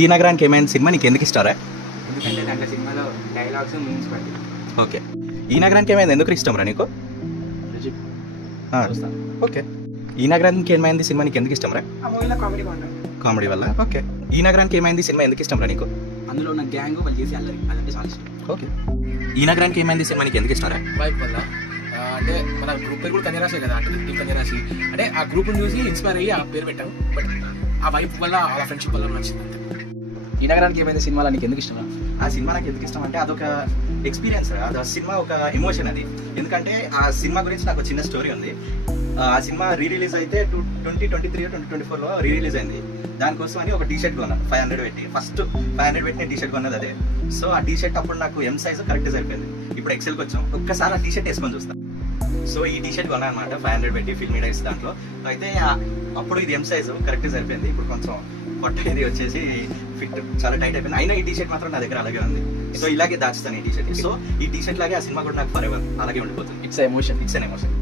ఈ నగరానికి ఏమైనా సినిమా నీకు ఎందుకు ఇస్తారా? ఎందుకంటే దాంట్లో సినిమాలో డైలాగ్స్ మీన్స్ పట్టి. ఓకే. ఈ నగరానికి ఏమైంది ఎందుకు ఇష్టం రా నీకు? ఓకే. ఈ నగరానికి ఏమైంది సినిమా నీకు ఎందుకు ఇష్టం రా? ఆ మూవీలో కామెడీ బాగుంటుంది. కామెడీ వల్ల. ఓకే. ఈ నగరానికి ఏమైంది సినిమా ఎందుకు ఇష్టం రా నీకు? అందులో ఉన్న గ్యాంగ్ వాళ్ళు చేసి అల్లరి అదంటే చాలా ఇష్టం. ఓకే. ఈ నగరానికి ఏమైంది సినిమా నీకు ఎందుకు ఇష్టం రా? వైఫ్ వల్ల. అంటే మన గ్రూప్ పేరు కూడా కన్యరాశి కదా, అంటే కన్యరాశి అంటే ఆ గ్రూప్ని చూసి ఇన్స్పైర్ అయ్యి ఆ పేరు పెట్టాం. బట్ ఆ వైఫ్ వల్ల ఆ ఫ్రెండ్షిప్ వల్ల నచ్చింది అంతే. ఈ నగరానికి ఏమైనా సినిమాలో నీకు ఎందుకు ఇష్టం? ఆ సినిమా నాకు ఎందుకు ఇష్టం అంటే అదొక ఎక్స్పీరియన్స్, అది ఆ సినిమా ఒక ఎమోషన్. అది ఎందుకంటే ఆ సినిమా గురించి నాకు చిన్న స్టోరీ ఉంది. ఆ సినిమా రీ రిలీజ్ అయితే 2023 2024లో రీ రిలీజ్ అయింది. దానికోసం అని ఒక టీ షర్ట్ కొన్నాను 500 పెట్టి. ఫస్ట్ 500 పెట్టిన టీ షర్ట్ కొన్నది అదే. సో ఆ టీ షర్ట్ అప్పుడు నాకు ఎం సైజ్ కరెక్ట్ సరిపోయింది. ఇప్పుడు ఎక్సెల్కి వచ్చాం, ఒక్కసారి ఆ టీ షర్ట్ వేసుకొని చూస్తాను. సో ఈ టీ షర్ట్ కొన్నాను అనమాట 500 పెట్టి ఫిల్మీ డైస్ దాంట్లో. అయితే అప్పుడు ఇది ఎం సైజు కరెక్ట్ సరిపోయింది. ఇప్పుడు కొంచెం పొట్ట ఇది వచ్చేసి ఫిట్ చాలా టైట్ అయిపోయింది. అయినా ఈ టీ షర్ట్ మాత్రం నా దగ్గర అలాగే ఉంది. సో ఇలాగే దాచుతాను ఈ టీ షర్ట్. సో ఈ టీ షర్ట్ లాగే ఆ సినిమా కూడా నాకు ఫర్ ఎవర్ అలాగే ఉండిపోతుంది. It's emotion. It's an emotion.